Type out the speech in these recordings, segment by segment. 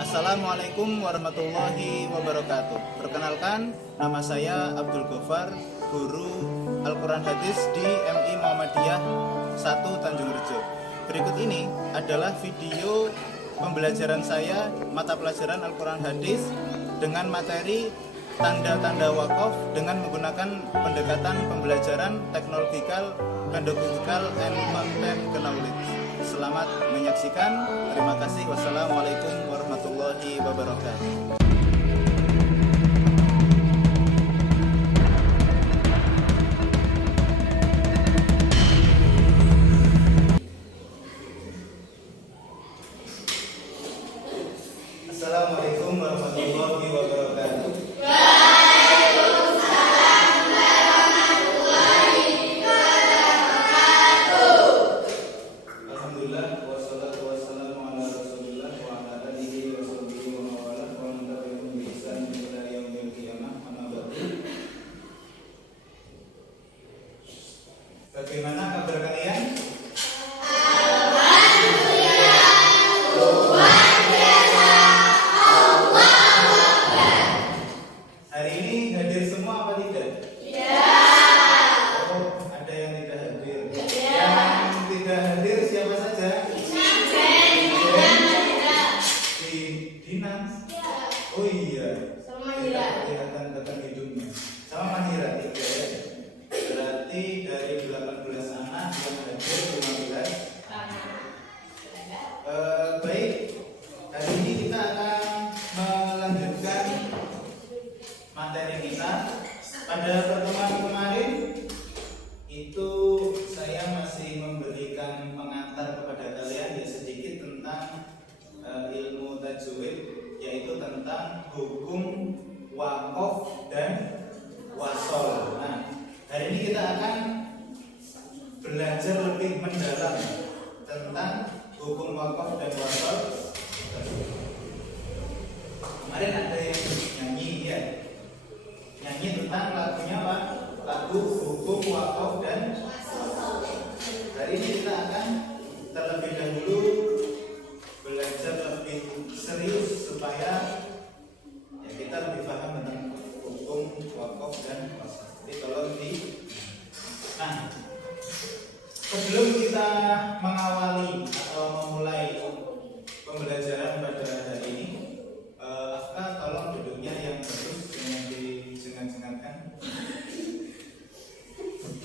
Assalamualaikum warahmatullahi wabarakatuh. Perkenalkan, nama saya Abdul Gofar, guru Al-Quran Hadis di MI Muhammadiyah 1 Tanjung Rejo. Berikut ini adalah video pembelajaran saya mata pelajaran Al-Quran Hadis dengan materi tanda-tanda wakaf dengan menggunakan pendekatan pembelajaran teknologikal, pedagogical, and content knowledge. Selamat menyaksikan. Terima kasih. Wassalamualaikum warahmatullahi wabarakatuh. Assalamualaikum warahmatullahi wabarakatuh. Bagaimana kabar kalian? Hari ini hadir semua apa tidak? Oh, ada yang tidak hadir. Yang tidak hadir siapa saja? Si Dinan. Oh iya. Tidak kelihatan dekat hidungnya. Sama Mahira tiga ya. Berarti dari 18 anak yang hadir 15. Baik, hari ini kita akan melanjutkan materi kita. Pada pertemuan kemarin itu saya masih memberikan pengantar kepada kalian ya sedikit tentang ilmu tajwid, yaitu tentang hukum waqaf dan wasol. Nah, hari ini kita akan belajar lebih mendalam tentang hukum waqaf dan wasol. Kemarin ada yang nyanyi ya, nyanyi tentang lagunya apa? Lagu hukum waqaf dan wasol. Hari ini kita akan terlebih dahulu belajar lebih serius supaya ya kita lebih paham tentang hukum waqaf dan wasol. Jadi tolong di. Nah, sebelum kita mengawali atau memulai pembelajaran pada hari ini, Afka tolong duduknya yang bagus, jangan disengat-sengatkan.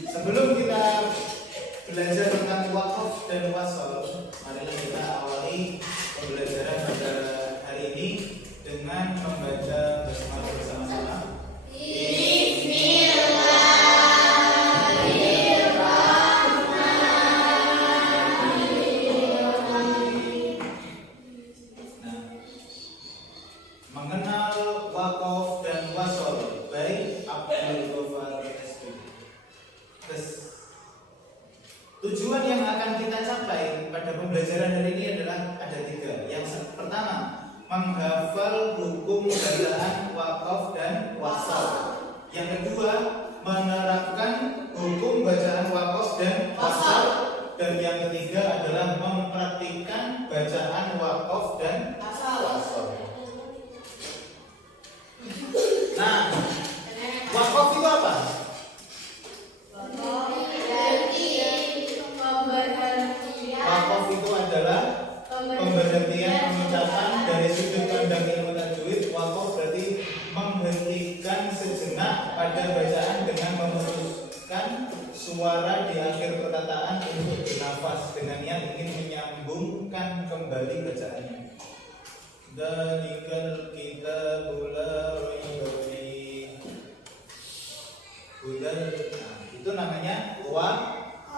Sebelum kita belajar tentang waqaf dan wasol, marilah kita awali pembelajaran pada hari ini dengan membaca basmalah bersama-sama. Mengenal waqaf dan wasol by Abdul Gofar SD. Tujuan yang akan kita capai pada pembelajaran hari ini adalah ada 3. Yang pertama, menghafal hukum bacaan waqaf dan wasol. Yang kedua, menerapkan hukum bacaan waqaf dan wasol. Dan yang ketiga adalah mempraktikkan bacaan waqaf dan wasol. Nah, waqaf itu apa? Waqaf itu adalah pemberhentian pengucapan dari sudut pandang ilmu tajwid. Waqaf berarti menghentikan sejenak pada bacaan dengan memutuskan suara di akhir perkataan untuk bernafas dengan yang ingin menyambungkan kembali bacaannya. Dzalikal kitabul la raiba fihi hudal. Nah, itu namanya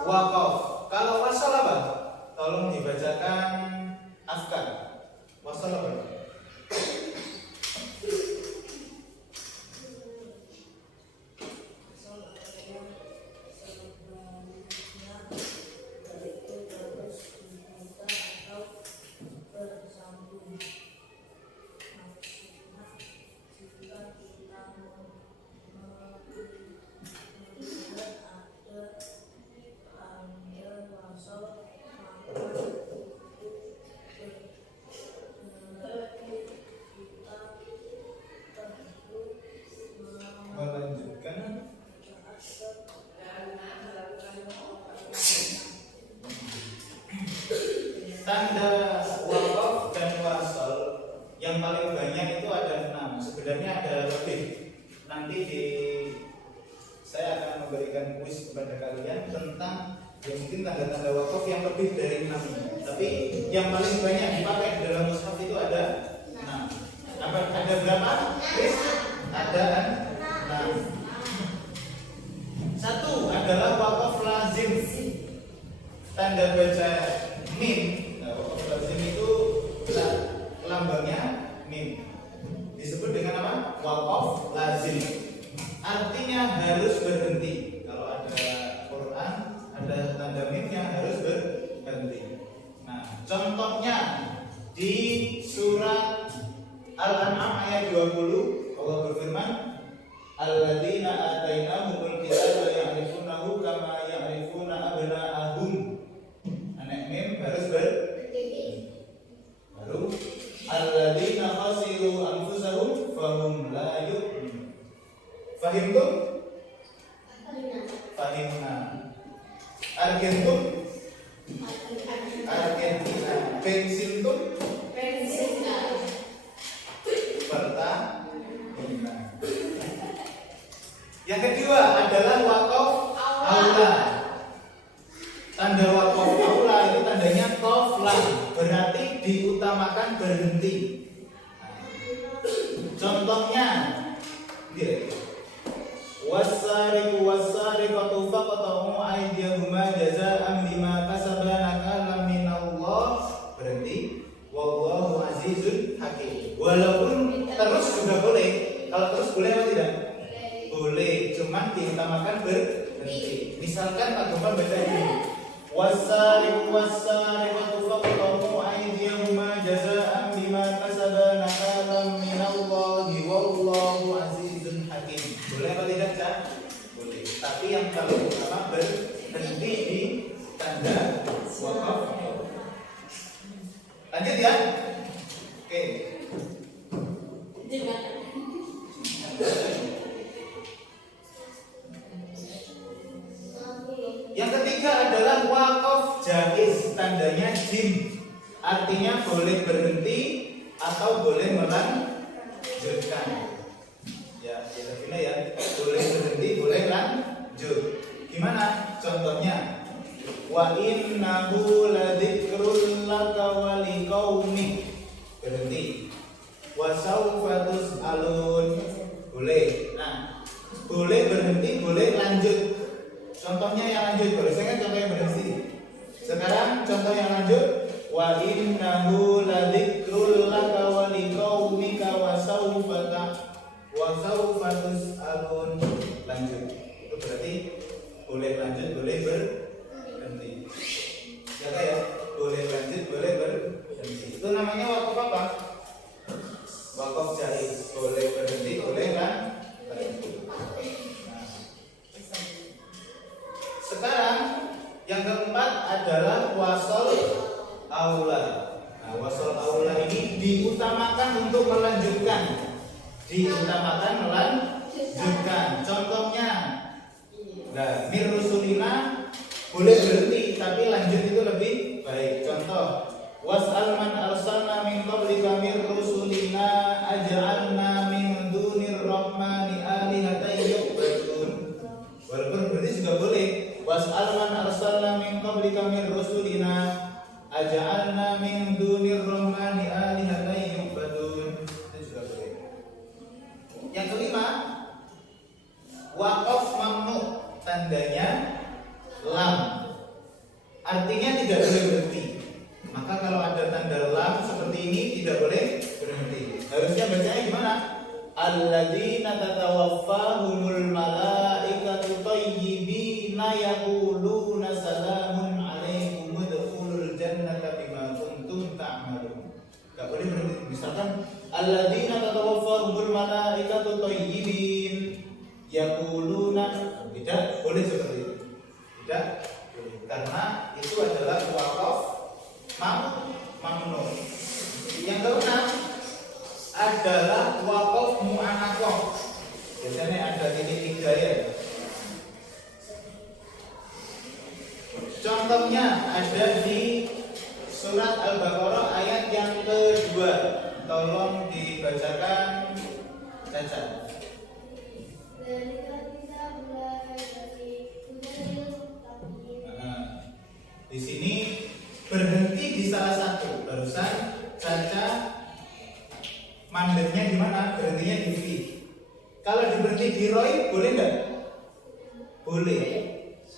waqaf. Kalau wasol apa? Tolong dibacakan Afkan. Wasol apa? Yang paling banyak itu ada 6. Sebenarnya ada lebih. Nanti saya akan memberikan kuis kepada kalian tentang mungkin tanda-tanda wakaf yang lebih dari 6. Tapi yang paling banyak dipakai dalam mushaf itu ada 6. Ada berapa? Chris? Ada 6. Satu adalah wakaf lazim. Tanda baca mim. Nah, wakaf lazim itu lambangnya mim. Disebut dengan apa? Wakaf lazim. Artinya harus berhenti. Kalau ada Quran, ada tanda mimnya harus berhenti. Nah, contohnya di surat Al-An'am ayat 20, Allah berfirman, alladzina atainahumul kitaba ya'rifunahu kama ya'rifuna abna'ahum. Anak mim harus berhenti. Baru alladzina khasiru anfusahum fahum la yu'minun. Fahimtum? Fahimna. Argentum? Argentina. Pensiltum? Pensilna. Pertamina. Yang kedua adalah wakaf aula. Tanda wakaf aula itu tandanya qaf lam, berarti diutamakan berhenti. Contohnya, wasariqu wasariqatu faqta'u aydiyahuma jazaa'an bima kasaba nakalan minallah. Berhenti. Wallahu azizun hakim. Walaupun terus juga boleh. Kalau terus boleh atau tidak? Boleh, cuman diutamakan berhenti. Misalkan Pak Gopal baca ini, wasariqu wasariqatu faqta'u aydiyahuma jazaa'an bima kasaba nakalan minallahi wallahu azizun hakim. Boleh atau tidak, Cak? Boleh. Tapi yang paling utama berhenti di tanda wakaf. Lanjut ya. Oke. Yang ketiga adalah wakaf jaiz, tandanya jim. Artinya boleh berhenti atau boleh melanjutkan. Ya, bila ya, boleh berhenti, boleh lanjut. Gimana? Contohnya, wa innahu ladzikrul laka wa liqaumik. Berhenti. Wa sawfa tus'alun. Boleh. Nah, boleh berhenti, boleh lanjut. Contohnya yang lanjut, boleh. Saya kan contoh yang berhenti. Sekarang contoh yang lanjut, wa innahu ladzikrul laka wa liqaumika wa sawfa tus'alun. Lanjut. Itu berarti boleh lanjut, boleh berhenti. Jaga ya, boleh lanjut, boleh berhenti. Itu namanya wakaf apa? Wakaf jaiz. Boleh berhenti, boleh berhenti. Nah. Sekarang yang keempat adalah wasol aula. Nah, wasol aula ini diutamakan untuk melanjutkan. Diutamakan melanjutkan. Contohnya, nah, mir rusulina boleh berhenti tapi lanjut itu lebih baik. Contoh, was'al man arsalna min qablika mir rusulina aj'alna min dunir rahmani alihatan yu'badun. Walaupun berarti juga boleh. Was'al man arsalna min qablika mir rusulina aj'alna min dunir rahmani alihatan yu'badun. Itu juga boleh. Yang kelima, wakaf mamnu, tandanya lam. Artinya tidak boleh berhenti. Maka kalau ada tanda lam seperti ini tidak boleh berhenti. Harusnya bacanya gimana? Alladzina tatawaffahumul malaikatu thayyibina yaquluna salamun alaikum udkhulul jannata bima kuntum ta'malun. Enggak boleh berhenti. Misalkan alladzina tatawaffahumul malaikatu thayyibin yaquluna, tidak boleh seperti itu. Tidak boleh. Karena itu adalah wakaf mamnu. Yang keenam adalah wakaf mu'anaqah. Biasanya ada titik 3 ya. Contohnya ada di surat Al-Baqarah ayat yang ke-8. kedua, tolong dibacakan Caca. Di sini berhenti di salah satu. Barusan Caca mandatnya di mana? Berhentinya di fi. Kalau diberhenti di Roy boleh nggak? Boleh.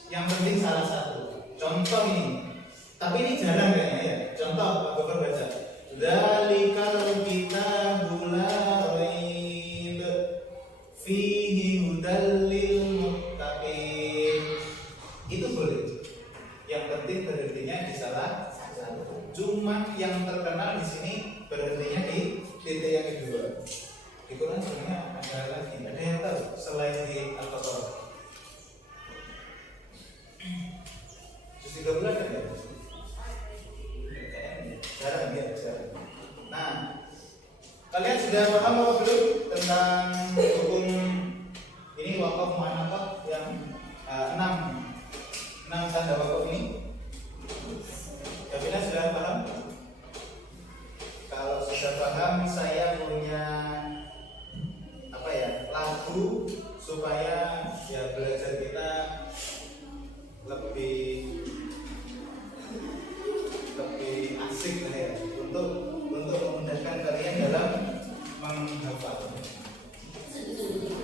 Yang penting salah satu. Contoh ini. Tapi ini jarang kayaknya ya. Contoh Pak Gofar baca. Dzalikal kitabu la raib fihi hudal lil muttaqin. Itu boleh. Yang penting berhentinya di salah satu. Cuma yang terkenal di sini berhentinya di titik yang kedua. Di Quran sebenarnya ada lagi. Ada yang tahu selain di Al-Baqarah? Terus 3 bulan ada? Jarang ya, jarang. Nah, kalian sudah paham apa belum tentang hukum ini wakaf mu'anaqah yang 6 tanda wakaf ini? Kalian sudah paham? Kalau sudah paham, saya punya apa ya, lagu supaya ya belajar kita lebih asik lah ya, untuk memudahkan kalian dalam menghafal.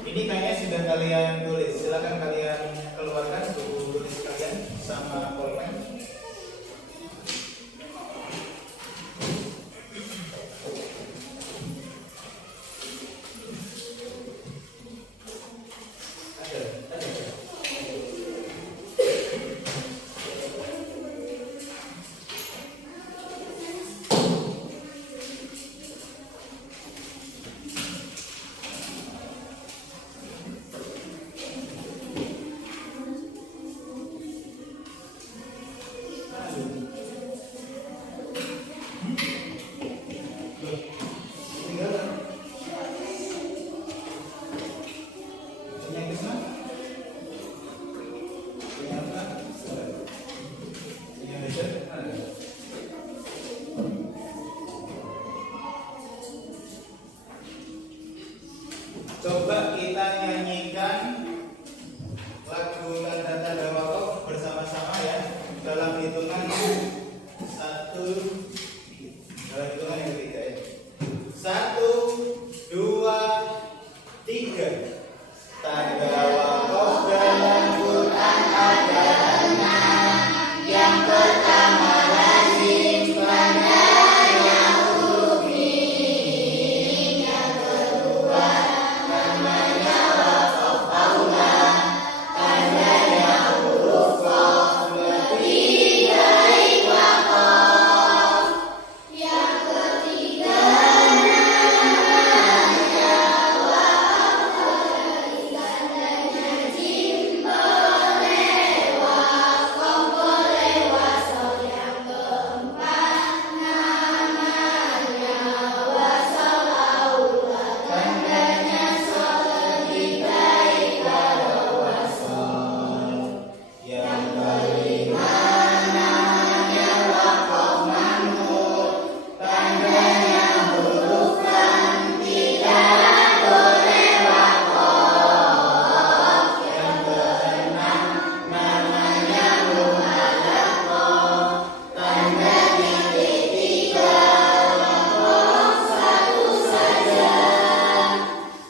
Ini kayaknya sudah kalian tulis. Silakan kalian keluarkan buku tulis kalian sama pulpen. Coba kita nyanyikan lagu tanda-tanda wakaf bersama-sama ya, dalam hitungan 1, dalam hitungan yang ketiga ya. 1, 2, 3. Tanda wakaf dalam Quran ada 6. Yang pertama lazim tandanya huruf mim. Yang kedua tandanya wakaf aula, tandanya huruf qaf. Ketiga iwaqaf. Yang ketiga tandanya wakaf dari tandanya jim boleh, wakaf boleh, wasal. Yang keempat namanya wasal aula, tandanya sol lebih baik kalau wasal. Yang kelima namanya wakaf mamnun, tandanya huruf lam, tidak boleh wakaf. Yang keenam namanya mu'allaqah, tandanya tiga, wakaf satu saja.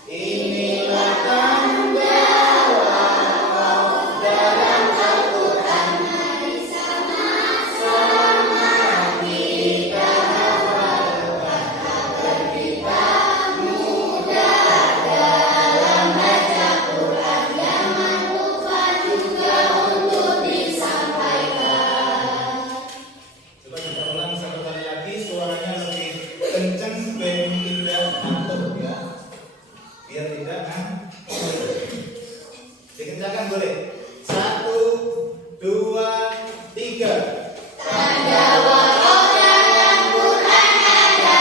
Inilah tanda wakaf dalam Al-Quran. Mari sama-sama kita hafalkan agar kita mudah dalam baca Quran. Jangan lupa juga untuk disampaikan. Coba kita ulang satu kali lagi, suaranya lebih kencang supaya tidak ngantuk ya, biar tidak dikencangkan boleh. 1, 2, 3. Tanda wakaf dalam Quran ada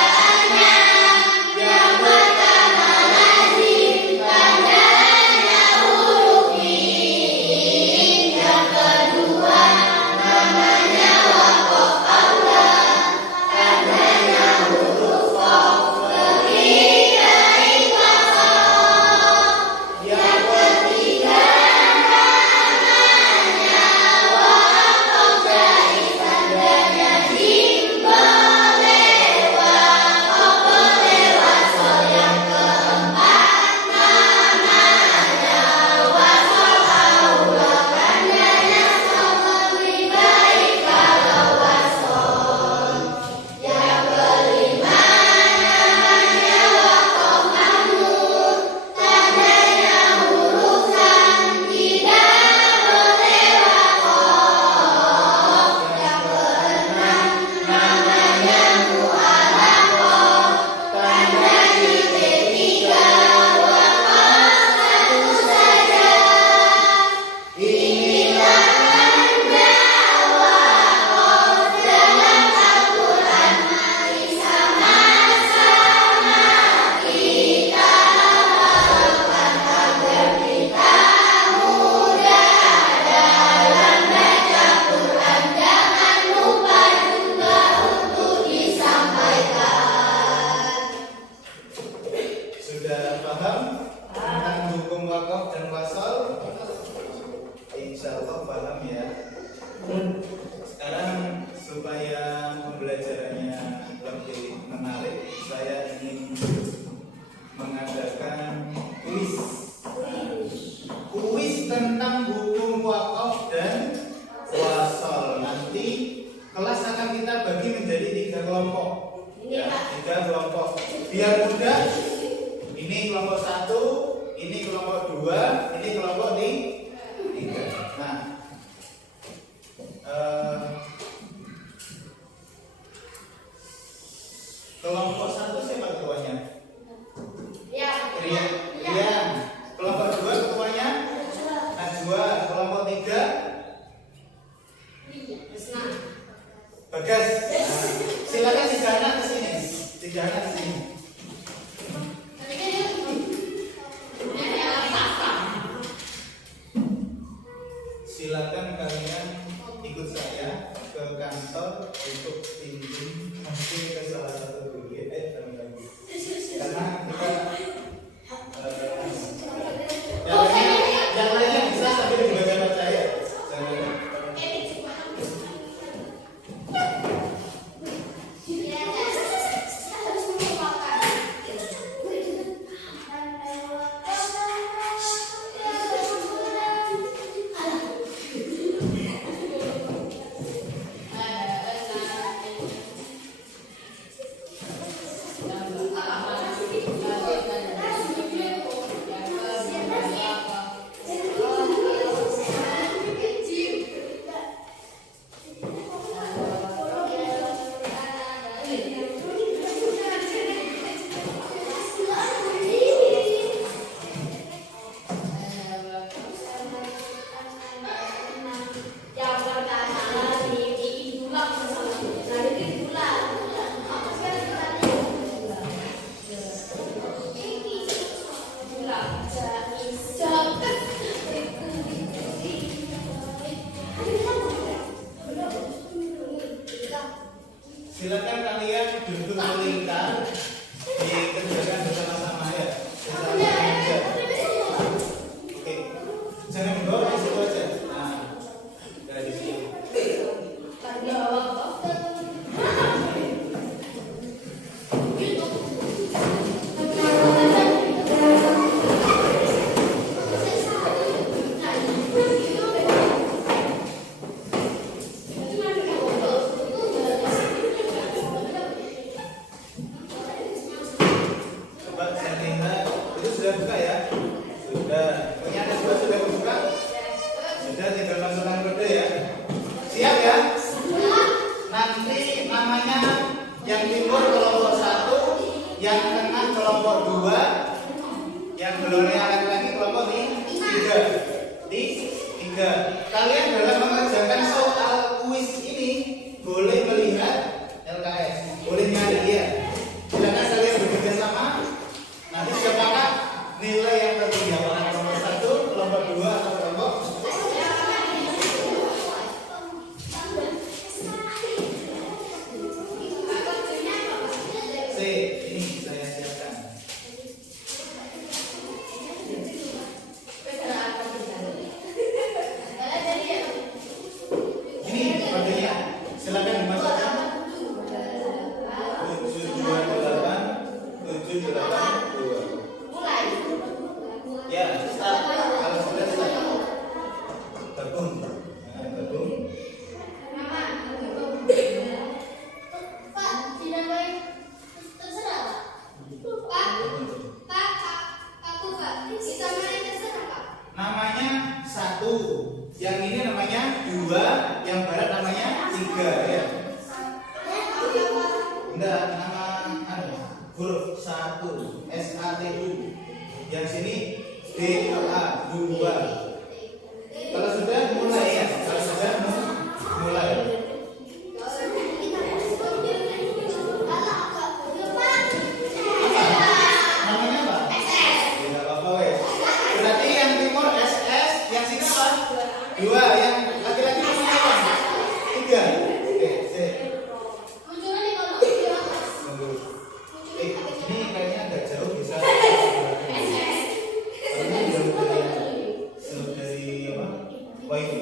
6. Yang pertama lazim, tandanya huruf mim. Yang kedua namanya wakaf aula, tandanya huruf biar mudah. Ini kelompok 1, ini kelompok 2, ini kelompok 3. Nah, kelompok 1 siapa ketuanya? Rian. Kelompok 2 ketuanya? Najwa. Kelompok 3? Bagas. Nah, silakan tiga anak ke sini. Silakan kalian ikut saya ke kantor untuk pinjam mungkin ke salah satu kuliah karena kita yang lainnya bisa sambil dibaca saya. Silakan kalian duduk melingkar dikerjakan bersama-sama ya. Oke, jangan membawa di situ aja. Nah, dari sini. Sudah buka ya? Sudah. Ternyata sudah buka. Sudah, tinggal masukkan kode ya. Siap ya? Nanti namanya yang timur kelompok 1, yang tengah kelompok 2, yang belornya laki-laki kelompok 3. Kalian dalam mengerjakan soal kuis ini boleh melihat LKS, boleh nyari ya. Silakan kalian bekerja sama. Nanti siapakah nilai yang tertinggi, apakah kelompok 1, kelompok 2 atau kelompok C? Ini saya siapkan. Ini kodenya, silakan dimasukkan. 728 ya, start. Kalau sudah start, gabung. Namanya 1, yang ini namanya 2, yang barat namanya 3 ya. Enggak, nama huruf 1 SATU, yang sini DA2. Kalau sudah mulai ya, mulai. Namanya apa? Tidak apa-apa wes. Berarti yang timur SS, yang sini apa? 2, yang laki-laki namanya apa? 3. Oke, sip. Ini kayaknya agak jauh, bisa dari apa? Wifi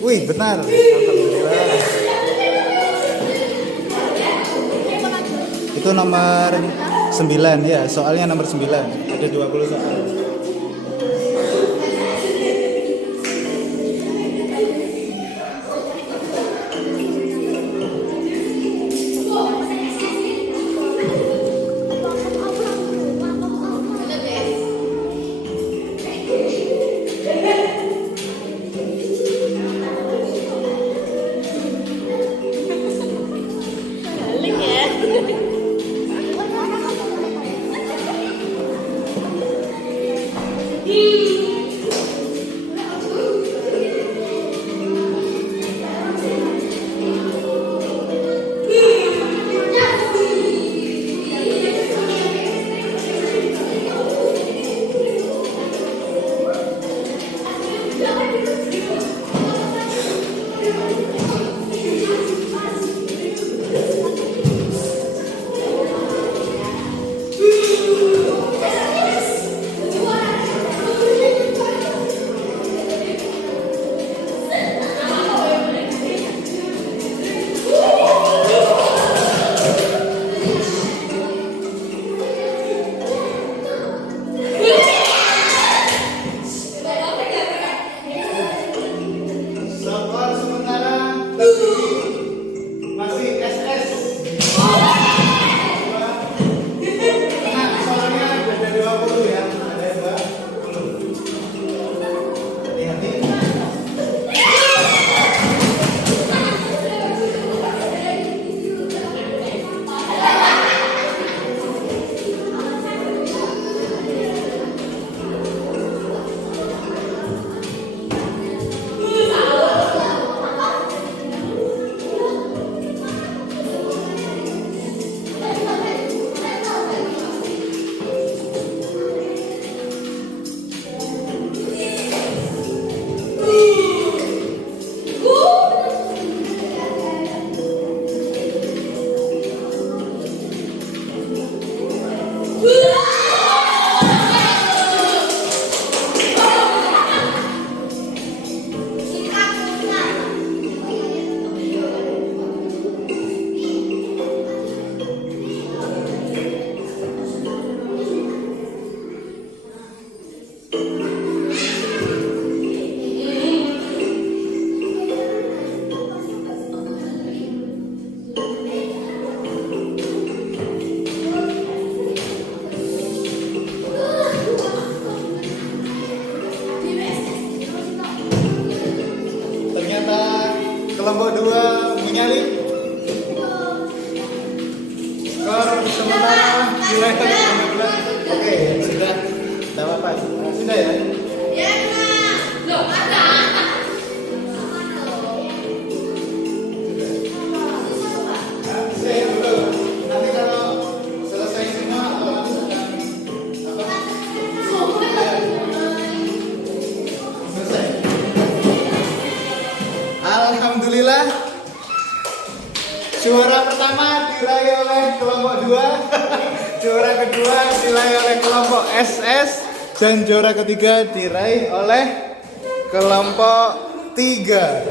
Wih, benar. Alhamdulillah. Itu nomor 9 ya, soalnya nomor 9. Ada 20 soal. Kelompok 2 menyalip. Skor sementara nilai 15. Oke, sudah. Tidak apa-apa. Sudah ya? Ya, loh, ada. Nanti kalau selesai semua, selesai. Alhamdulillah, juara pertama diraih oleh kelompok 2, juara kedua diraih oleh kelompok SS, dan juara ketiga diraih oleh kelompok 3.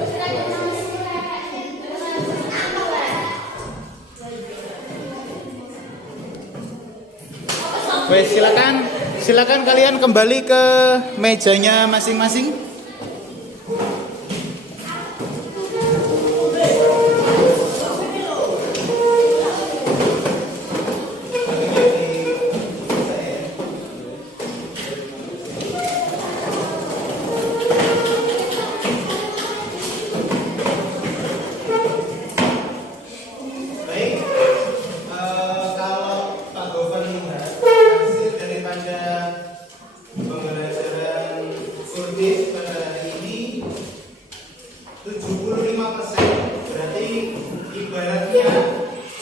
Wes, silakan kalian kembali ke mejanya masing-masing. Pada hari ini 75%, berarti ibaratnya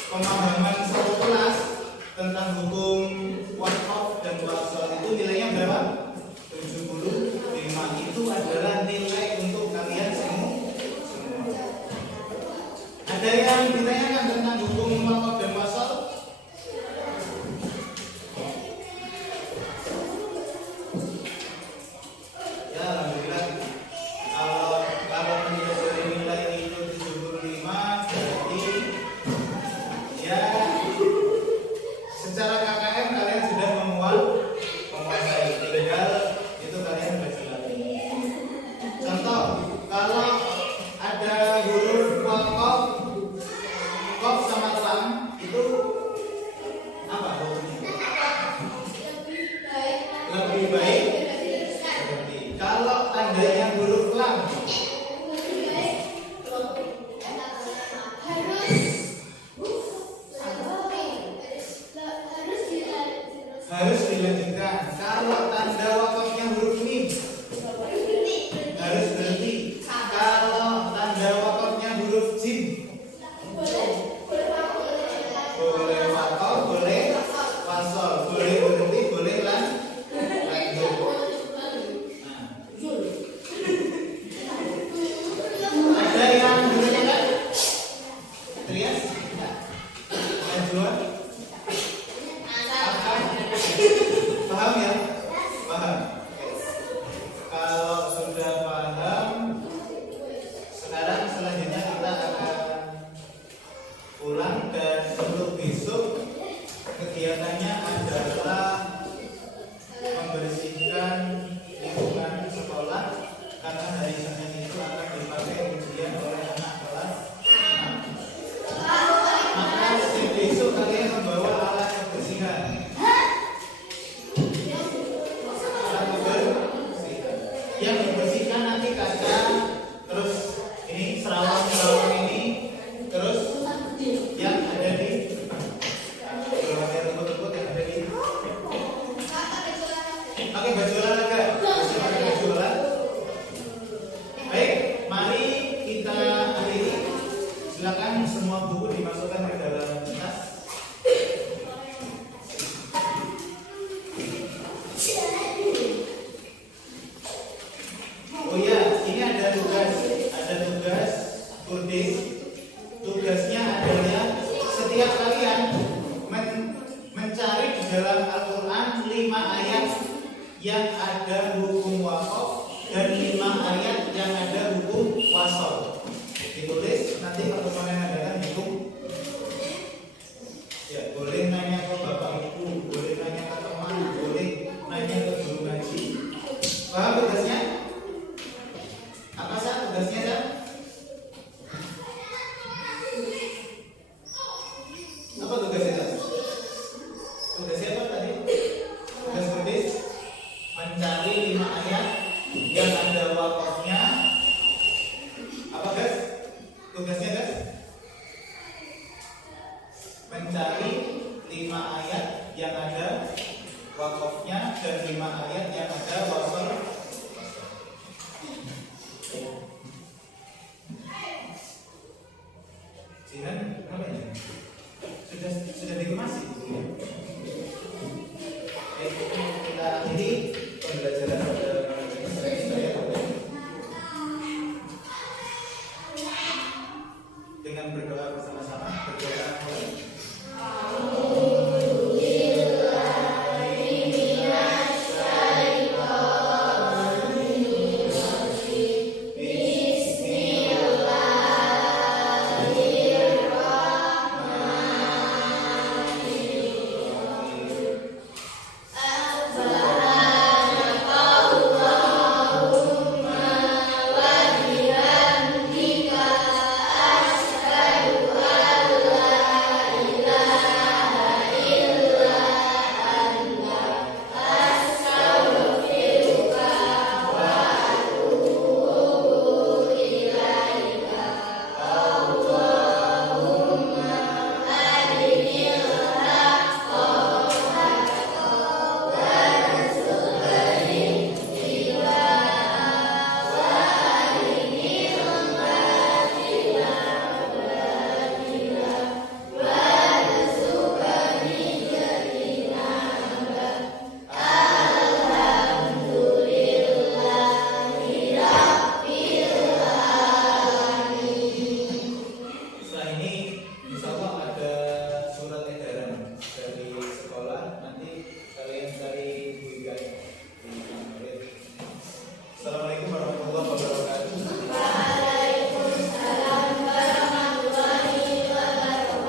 pemahaman satu kelas tentang hukum wakaf dan wasol itu nilainya berapa? 75. Itu adalah nilai untuk kalian semua. Ada yang ditanyakan tentang hukum wakaf dan wasol? Alhamdulillah, kalau Sarawak